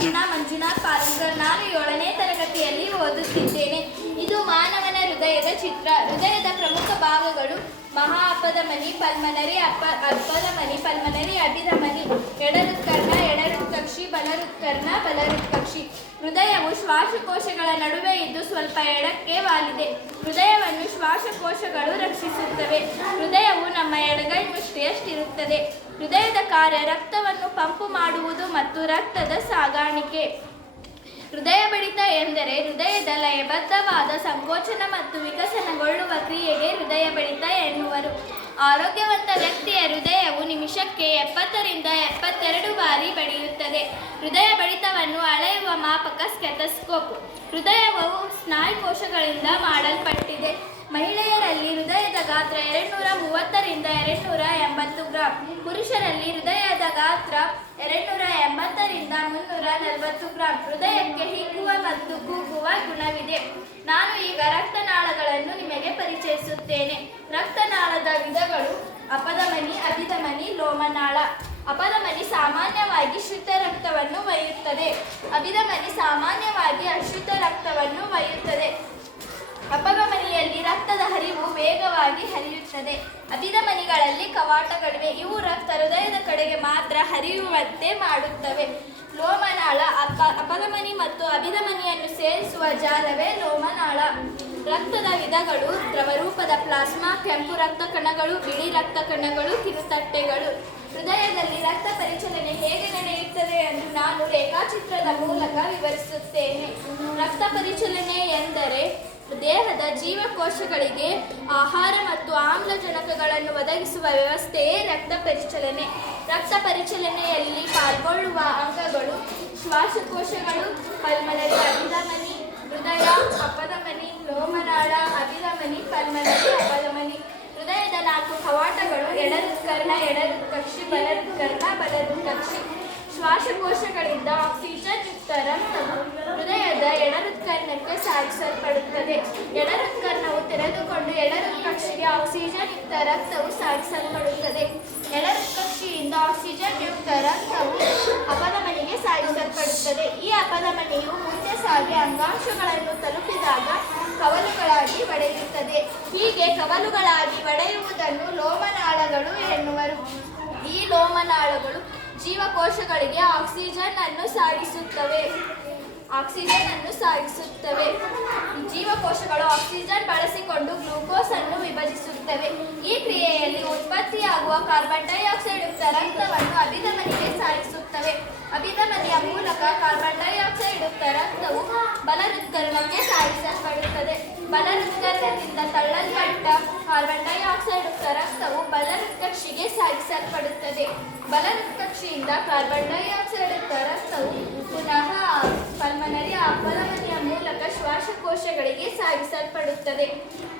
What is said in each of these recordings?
ರತ್ನ ಮಂಜುನಾಥ್ ಪಾಲಂಕರ್. ನಾನು 7ನೇ ತರಗತಿಯಲ್ಲಿ ಓದುತ್ತಿದ್ದೇನೆ. ಇದು ಮಾನವನ ಹೃದಯದ ಚಿತ್ರ. ಹೃದಯದ ಪ್ರಮುಖ ಭಾಗಗಳು ಮಹಾ ಅಪಧಮನಿ, ಪಲ್ಮನರಿ, ಅಪಧಮನಿ, ಪಲ್ಮನರಿ, ಅಭಿಧಮನಿ, ಎಡಹೃತ್ಕರ್ಣ, ಎಡಹೃತ್ಕಕ್ಷಿ, ಬಲಹೃತ್ಕರ್ಣ, ಬಲಹೃತ್ಕಕ್ಷಿ. ಹೃದಯವು ಶ್ವಾಸಕೋಶಗಳ ನಡುವೆ ಇದ್ದು ಸ್ವಲ್ಪ ಎಡಕ್ಕೆ ವಾಲಿದೆ. ಹೃದಯವನ್ನು ಶ್ವಾಸಕೋಶಗಳು ರಕ್ಷಿಸುತ್ತವೆ. ಹೃದಯವು ನಮ್ಮ ಎಡಗೈ ಮುಷ್ಟಿಯಷ್ಟಿರುತ್ತದೆ. ಹೃದಯದ ಕಾರ್ಯ ರಕ್ತವನ್ನು ಪಂಪು ಮಾಡುವುದು ಮತ್ತು ರಕ್ತದ ಸಾಗಾಣಿಕೆ. ಹೃದಯ ಬಡಿತ ಎಂದರೆ ಹೃದಯದ ಲಯಬದ್ಧವಾದ ಸಂಕೋಚನ ಮತ್ತು ವಿಕಸನಗೊಳ್ಳುವ ಕ್ರಿಯೆಗೆ ಹೃದಯ ಬಡಿತ ಎನ್ನುವರು. ಆರೋಗ್ಯವಂತ ವ್ಯಕ್ತಿಯ ಹೃದಯವು ನಿಮಿಷಕ್ಕೆ 70 ರಿಂದ 72 ಬಾರಿ ಬಡಿಯುತ್ತದೆ. ಹೃದಯ ಬಡಿತವನ್ನು ಅಳೆಯುವ ಮಾಪಕ ಸ್ಟೆಥೋಸ್ಕೋಪ್. ಹೃದಯವು ಸ್ನಾಯುಕೋಶಗಳಿಂದ ಮಾಡಲ್ಪಟ್ಟಿದೆ. ಮಹಿಳೆಯರಲ್ಲಿ ಹೃದಯದ ಗಾತ್ರ 230 ರಿಂದ 280 ಗ್ರಾಂ. ಪುರುಷರಲ್ಲಿ ಹೃದಯದ ಗಾತ್ರ 280 ರಿಂದ 340 ಗ್ರಾಂ. ಹೃದಯಕ್ಕೆ ಹಿಗ್ಗುವ ಮತ್ತು ಕುಗ್ಗುವ ಗುಣವಿದೆ. ನಾನು ಈಗ ರಕ್ತನಾಳಗಳನ್ನು ನಿಮಗೆ ಪರಿಚಯಿಸುತ್ತೇನೆ. ರಕ್ತನಾಳದ ವಿಧಗಳು: ಅಪಧಮನಿ, ಅಭಿಧಮನಿ, ಲೋಮನಾಳ. ಅಪಧಮನಿ ಸಾಮಾನ್ಯವಾಗಿ ಶುದ್ಧ ರಕ್ತವನ್ನು ಒಯ್ಯುತ್ತದೆ. ಅಭಿಧಮನಿ ಸಾಮಾನ್ಯವಾಗಿ ಅಶುದ್ಧ ರಕ್ತವನ್ನು ಒಯ್ಯುತ್ತದೆ. ಅಪಧಮನಿಯಲ್ಲಿ ರಕ್ತದ ಹರಿವು ವೇಗವಾಗಿ ಹರಿಯುತ್ತದೆ. ಅಭಿಧಮನಿಗಳಲ್ಲಿ ಕವಾಟಗಳಿವೆ. ಇವು ರಕ್ತ ಹೃದಯದ ಕಡೆಗೆ ಮಾತ್ರ ಹರಿಯುವಂತೆ ಮಾಡುತ್ತವೆ. ಲೋಮನಾಳ ಅಪಧಮನಿ ಮತ್ತು ಅಭಿಧಮನಿಯನ್ನು ಸೇರಿಸುವ ಜಾಲವೇ ಲೋಮನಾಳ. ರಕ್ತದ ವಿಧಗಳು: ದ್ರವರೂಪದ ಪ್ಲಾಸ್ಮಾ, ಕೆಂಪು ರಕ್ತ ಕಣಗಳು, ಬಿಳಿ ರಕ್ತ ಕಣಗಳು, ಕಿರುತಟ್ಟೆಗಳು. ಹೃದಯದಲ್ಲಿ ರಕ್ತ ಪರಿಚಲನೆ ಹೇಗೆ ನಡೆಯುತ್ತದೆ ಎಂದು ನಾನು ರೇಖಾಚಿತ್ರದ ಮೂಲಕ ವಿವರಿಸುತ್ತೇನೆ. ರಕ್ತ ಪರಿಚಲನೆ ಎಂದರೆ ದೇಹದ ಜೀವಕೋಶಗಳಿಗೆ ಆಹಾರ ಮತ್ತು ಆಮ್ಲಜನಕಗಳನ್ನು ಒದಗಿಸುವ ವ್ಯವಸ್ಥೆಯೇ ರಕ್ತ ಪರಿಚಲನೆ. ರಕ್ತ ಪರಿಚಲನೆಯಲ್ಲಿ ಪಾಲ್ಗೊಳ್ಳುವ ಅಂಗಗಳು: ಶ್ವಾಸಕೋಶಗಳು, ಪಲ್ಮನರಿ, ಅಭಿಧಮನಿ, ಹೃದಯ, ಅಪಧಮನಿ, ಲೋಮನಾಳ, ಅಭಿಧಮನಿ, ಪಲ್ಮನರಿ, ಅಪಧಮನಿ. ಹೃದಯದ 4 ಕವಾಟಗಳು: ಎಡಹೃತ್ಕರ್ಣ, ಎಡಹೃತ್ಕಕ್ಷಿ, ಬಲಹೃತ್ಕರ್ಣ, ಬಲಹೃತ್ಕಕ್ಷಿ. ಶ್ವಾಸಕೋಶಗಳಿಂದ ಆಕ್ಸಿಜನ್ ಯುಕ್ತ ರಕ್ತವು ಹೃದಯದ ಎಡಹೃತ್ಕರ್ಣಕ್ಕೆ ಸಾಗಿಸಲ್ಪಡುತ್ತದೆ. ಎಡಹೃತ್ಕರ್ಣವು ತೆರೆದುಕೊಂಡು ಎಡಹೃತ್ಕಕ್ಷಿಗೆ ಆಕ್ಸಿಜನ್ ಯುಕ್ತ ರಕ್ತವು ಸಾಗಿಸಲ್ಪಡುತ್ತದೆ. ಎಡಹೃತ್ಕಕ್ಷಿಯಿಂದ ಆಕ್ಸಿಜನ್ ಯುಕ್ತ ರಕ್ತವು ಅಪಧಮನಿಗೆ ಸಾಗಿಸಲ್ಪಡುತ್ತದೆ. ಈ ಅಪಧಮನಿಯು ಮುಂದೆ ಸಾಗಿ ಅಂಗಾಂಶಗಳನ್ನು ತಲುಪಿದಾಗ ಕವಲುಗಳಾಗಿ ಒಡೆಯುತ್ತದೆ. ಹೀಗೆ ಕವಲುಗಳಾಗಿ ಒಡೆಯುವುದನ್ನು ಲೋಮನಾಳಗಳು ಎನ್ನುವರು. ಈ ಲೋಮನಾಳಗಳು ಜೀವಕೋಶಗಳಿಗೆ ಆಕ್ಸಿಜನ್ ಅನ್ನು ಸಾಗಿಸುತ್ತವೆ. ಜೀವಕೋಶಗಳು ಆಕ್ಸಿಜನ್ ಬಳಸಿಕೊಂಡು ಗ್ಲೂಕೋಸ್ ಅನ್ನು ವಿಭಜಿಸುತ್ತವೆ. ಈ ಕ್ರಿಯೆಯಲ್ಲಿ ಉತ್ಪತ್ತಿಯಾಗುವ ಕಾರ್ಬನ್ ಡೈಆಕ್ಸೈಡ್ ಯುಕ್ತ ರಕ್ತವನ್ನು ಅಭಿಧಮನಿಗೆ ಸಾಗಿಸುತ್ತವೆ. ಅಭಿಧಮನಿಯ ಮೂಲಕ ಕಾರ್ಬನ್ ಡೈಆಕ್ಸೈಡ್ ಯುಕ್ತ ರಕ್ತವು ಬಲಹೃತ್ಕರ್ಣಕ್ಕೆ ಸಾಗಿಸಲ್ಪಡುತ್ತದೆ. ಬಲಹೃತ್ಕರ್ಣದಿಂದ ತಳ್ಳಲ್ಪಟ್ಟ ಕಾರ್ಬನ್ ಡೈಆಕ್ಸೈಡ್ ಯುಕ್ತ ರಕ್ತವು ಬಲಹೃತ್ಕಕ್ಷಿಗೆ ಸಾಗಿಸಲ್ಪಡುತ್ತದೆ. ಬಲಹೃತ್ಕಕ್ಷಿಯಿಂದ ಕಾರ್ಬನ್ ಡೈಆಕ್ಸೈಡ್ ಯುಕ್ತ ರಕ್ತವು ಪುನಃ ಪಲ್ಮನರಿ ಅಪಧಮನಿಯ ಮೂಲಕ ಶ್ವಾಸಕೋಶಗಳಿಗೆ ಸಾಗಿಸಲ್ಪಡುತ್ತದೆ.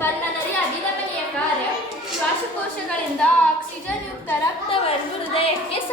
ಪಲ್ಮನರಿ ಅಭಿಧಮನಿಯ ಕಾರ್ಯ: ಶ್ವಾಸಕೋಶಗಳಿಂದ ಆಕ್ಸಿಜನ್ ಯುಕ್ತ ರಕ್ತವನ್ನು ಹೃದಯಕ್ಕೆ